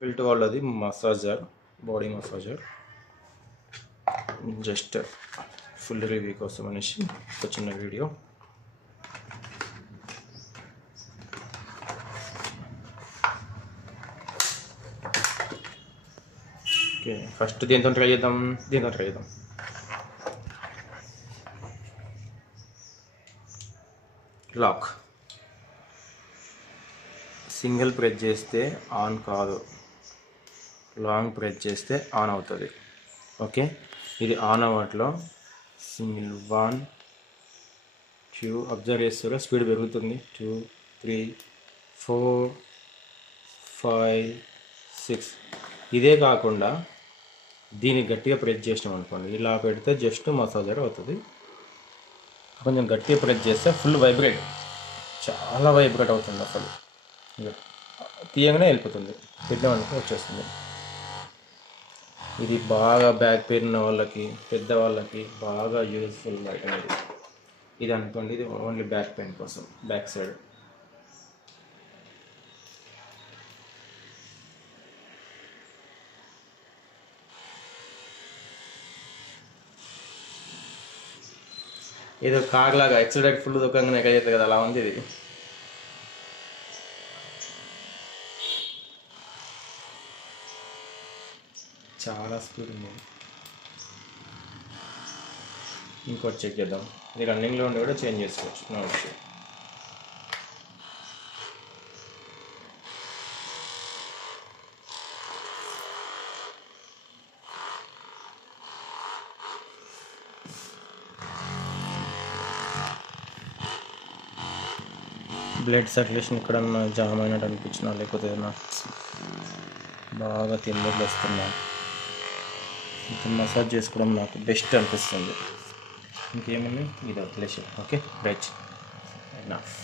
ఫిల్ట్ వాళ్ళది massager, body massager. Just full review కోసం అనేసి ఒక చిన్న వీడియో. ఓకే, ఫస్ట్ దీంతో ట్రై చేద్దాం. లాక్ సింగిల్ ప్రెస్ చేస్తే ఆన్ కాదు, లాంగ్ ప్రెస్ చేస్తే ఆన్ అవుతుంది. ఓకే, ఇది ఆన్ అవ్వట్లో సింగిల్ 1 2 అబ్జర్వ్ చేస్తారో స్పీడ్ పెరుగుతుంది. 2 3 4 5 6. ఇదే కాకుండా దీన్ని గట్టిగా ప్రెస్ చేసినాం అనుకోండి, ఇలా పెడితే జస్ట్ మసాజర్ అవుతుంది. కొంచెం గట్టిగా ప్రెస్ చేస్తే ఫుల్ వైబ్రేట్, చాలా వైబ్రేట్ అవుతుంది. అసలు తీయగానే వెళ్ళిపోతుంది, పెట్టినామనుకో వచ్చేస్తుంది. ఇది బాగా బ్యాక్ పెయిన్ ఉన్న వాళ్ళకి, పెద్దవాళ్ళకి బాగా యూజ్ఫుల్ ఐటమ్ ఇది అనుకోండి. ఇది ఓన్లీ బ్యాక్ పెయిన్ కోసం, బ్యాక్ సైడ్. ఏదో కార్ లాగా ఎక్సలెంట్ ఫుల్ దుఃఖంగా ఎక్కడ చేస్తుంది కదా, అలా ఉంది ఇది. చాలా స్పీడ్ ఉంది. ఇంకోటి చెక్ చేద్దాం. ఇది రన్నింగ్లో ఉండి కూడా చేంజ్ చేసుకోవచ్చు, నో ఇష్యూ. బ్లడ్ సర్క్యులేషన్ ఎక్కడన్నా జామ్ అయినట్టు అనిపించినా, లేకపోతే ఏదైనా బాగా తిమ్మిర్లు వస్తున్నా, ఇంకా మసాజ్ చేసుకోవడం నాకు బెస్ట్ అనిపిస్తుంది. ఇంకేమన్నా ఇది వదిలేసి. Okay, right, enough.